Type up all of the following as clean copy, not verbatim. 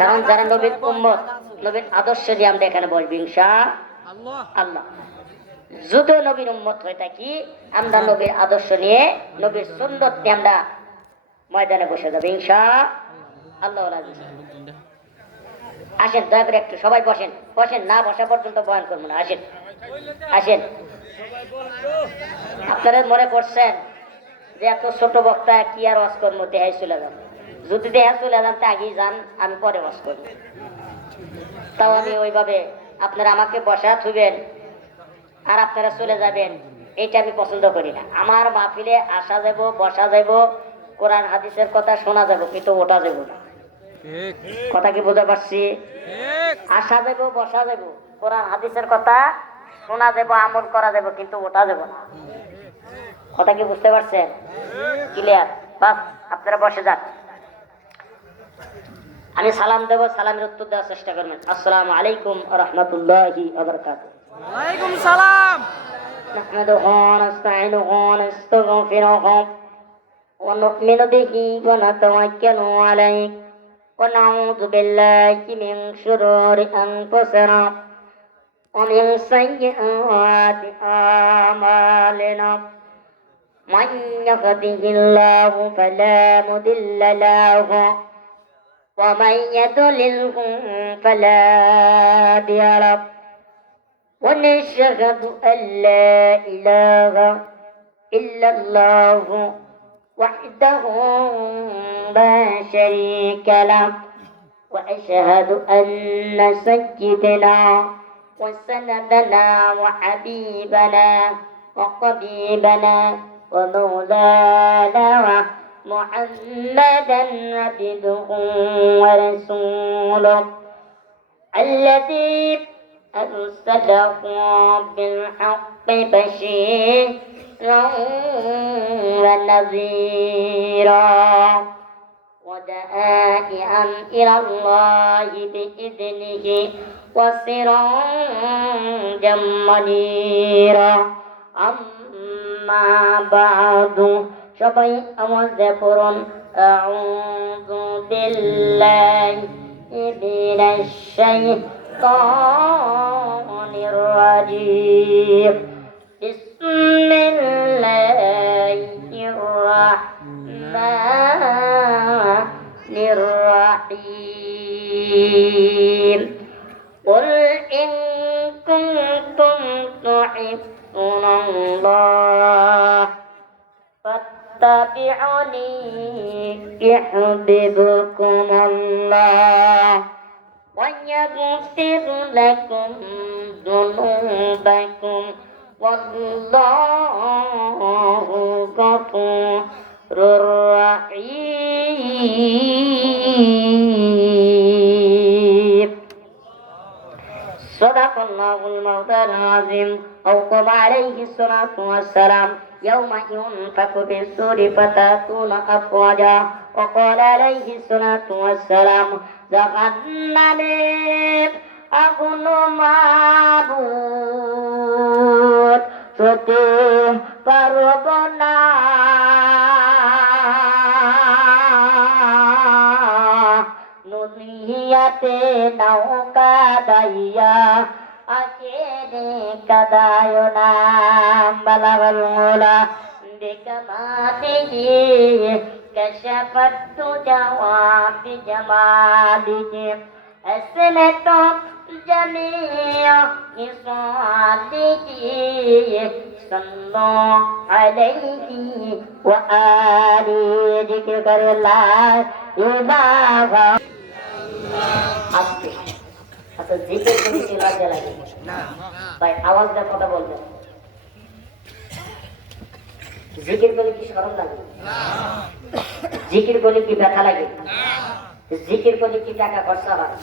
কারণ যারা নবীর উম্মত, নবীর আদর্শ নিয়ে আমরা এখানে বসবো ইনশাআল্লাহ। যদিও নবীর উম্মত হয়ে থাকি, আমরা নবীর আদর্শ নিয়ে, নবীর সুন্নত নিয়ে আমরা ময়দানে বসে যাবো ইনশাআল্লাহ। আসেন দয়া করে একটু সবাই বসেন, বসেন, না বসা পর্যন্ত বয়ান করবো না। আসেন আসেন। আপনারা মনে করছেন যে এত ছোট বক্তা কি আর ওয়াজ করবো, দেহাই চলে যান। যদি দেহা চলে যান তা আগেই যান, আমি পরে ওয়াজ করবো। তাও আমি ওইভাবে আপনারা আমাকে বসা থুবেন আর আপনারা চলে যাবেন, এইটা আমি পছন্দ করি না। আমার মাহফিলে আসা যাব, বসা যাব, কোরআন হাদিসের কথা শোনা যাব, কিন্তু ওটা যাব না। কথা কি বুঝতে পারছি? আসা যাব, বসা যাব, কোরআন হাদিসের কথা শোনা যাব, আমল করা যাব, কিন্তু ওটা যাব না। কথা কি বুঝতে পারছেন? ক্লিয়ার? বাস, আপনারা বসে যান। আমি সালাম দেব, সালামের উত্তর দেওয়ার চেষ্টা করবেন। আসসালামু আলাইকুম ওয়া রাহমাতুল্লাহি ওয়া বারাকাতুহু। ওয়া আলাইকুম সালাম। নাহমাদুহু ওয়া নাস্তাঈনুহু ওয়া নাস্তাগফিরুহু ওয়া নু'মিনু বিহি ওয়া নাতাওয়াক্কালু আলাইহি ওয়া নাউযু বিল্লাহি মিন শুরুরি আনফুসিনা ওয়া মিন সাইয়্যাতি আমালিনা। মান ইয়াহদিহিল্লাহু ফালা মুদিল্লা লাহু ومن يضلله فلا هادي له ونشهد أن لا إله إلا الله وحده لا شريك له وأشهد أن سيدنا وسندنا وحبيبنا وطبيبنا ومولانا محمدا عبده ورسوله الذي أرسله بالحق بشيرا ونذيرا ودائعا إلى الله بإذنه وسراجا منيرا أما بعد সবাই আমাকে পড়ুন আউযু বিল্লাহি মিনাশ শাইতানির রাজীম বিসমিল্লাহির রাহমানির রাহিম قل إن كنتم تحبون فاتبعوني يحببكم الله ويغفر لكم ذنوبكم والله غفور رحيم. صدق الله المولى العظيم. أو قال عليه الصلاة والسلام يوم ينفخ في الصور فتأتون أفواجا وقال عليه الصلاة والسلام জাহান্নামের আগুন মাবুদ সতে পারব না নদীয়াতে নৌকা দাইয়া আখেরে কাদায় না বালাবল মোলা বিকমাতিহি কশফতু জওয়াবি জামালিহি আসনাতু জামিয়া ইসালিহি সাল্লু আলাইহি ওয়া আলিহি যিকরুল্লাহ ইলাহা আল্লাহ। আচ্ছা, জিকির করে কি লজ্জা লাগে? ভাই আওয়াজ দিয়ে কথা বলবেন। জিকির করে কি শরম লাগে? জিকির করে কি ব্যথা লাগে? জিকির করে কি টাকা খরচা হয়?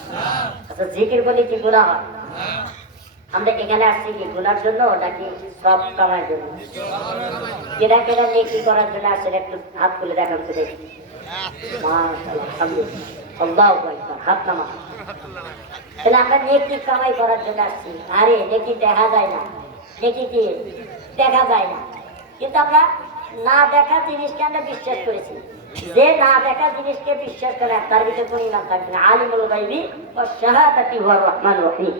আচ্ছা, জিকির করে কি গুনাহ হয়? আমরা এখানে আসছি কি গুনার জন্য নাকি সব কামার জন্য? কেনা কেনা নেকি করার জন্য আসছেন? একটু হাত তুলে দেখান তো দেখি। মাশাআল্লাহ, আলহামদুলিল্লাহ, আল্লাহু আকবার। হাত নামা। তাহলে আমরা নেকি কামাই করার জন্য আসছি। আরে নেকি দেখা যায় না, নেকি কি দেখা যায় না, কিন্তু আমরা না দেখা জিনিসকে আমরা বিশ্বাস করেছি। যে না দেখা জিনিসকে বিশ্বাস করে তার ভিতরে কোনো ইমান থাকবে না। আলিমুল গায়বি ওয়াশ শাহাদাতি হুয়ার রহমানুর রহিম।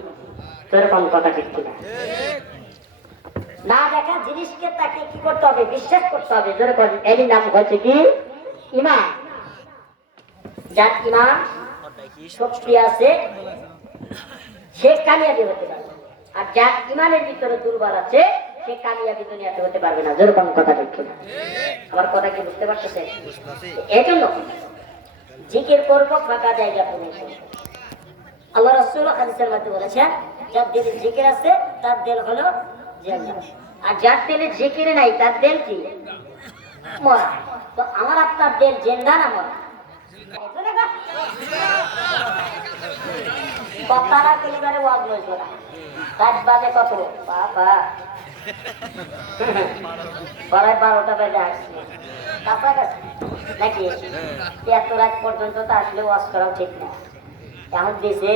এরকম কথা ঠিক কিনা? না দেখা জিনিসকে তাকে কি করতে হবে? বিশ্বাস করতে হবে। যেরকম এর নাম হচ্ছে কি ঈমান। যার ঈমান শক্তি আছে সে কামিয়াবি হতে পারবে, আর যার ঈমানের ভিতরে দুর্বল আছে সে কামিয়াবি দুনিয়াতে হতে পারবে না। যেরকম কথা ঠিক কিনা? আমার কথা কি বুঝতে পারতেছেন? এই জন্য জিকির করবো ফাঁকা জায়গা পেলে। আল্লাহ রাসূল হাদিসের মধ্যে বলেছেন, যার দিলে জিকির আছে তার দিল হলো জান্নাত, আর যার দিলে জিকির নাই তার দিল কি? মরা। তো আমার আপনার দিল জিন্দা না মরা? কথাটা কিলোবারে ওয়াজ লইছো না, রাত বাজে কত বাবা, প্রায় 12টা বাজে আসছে কাছাকাছি নাকি? এত রাত পর্যন্ত তো আসলে ওয়াজ করাও ঠিক না। এখন দিছে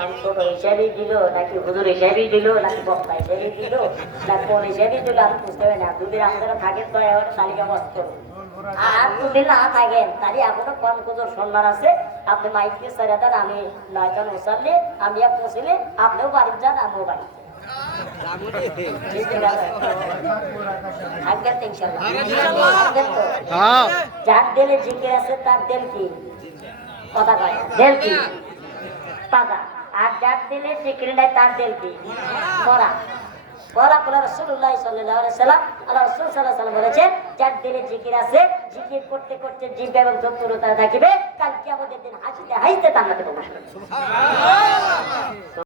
আমি ছোট হিসাবেই দিল নাকি হুজুর হিসাবেই দিল নাকি বক্তা হিসাবেই দিল না কোন হিসাবেই দিল আমি বুঝতে পারি না। দুদিন আমাদের থাকেন তো এবার তালিকা বস্ত, আর দুদিন না থাকেন তাহলে এখনো কম কুজোর সম্মান আছে। আপনি মাইককে ছেড়ে দেন, আমি নয়জন উচারলে আমি এক পৌঁছলে আপনিও বাড়ি যান আমিও বাড়ি থাকবেন ইনশাআল্লাহ। যার দিলে জিকির আছে তার দিল কি? কথা কয় দিল কি? তাজা। আর যার দিলে জিকির নাই তার দিল কি? মরা। বলা বলা রাসূলুল্লাহ সাল্লাল্লাহু আলাইহি সাল্লাম, আল্লাহ রাসূল সাল্লাল্লাহু আলাইহি সাল্লাম বলেছেন, যার দিলে জিকির আছে জিকির করতে করতে জিহ্বা এবং চক্ষুলতা থাকিবে, কাল কিয়ামতের দিন হাসিতে হাসিতে জান্নাতে প্রবেশ করবে। সুবহানাল্লাহ।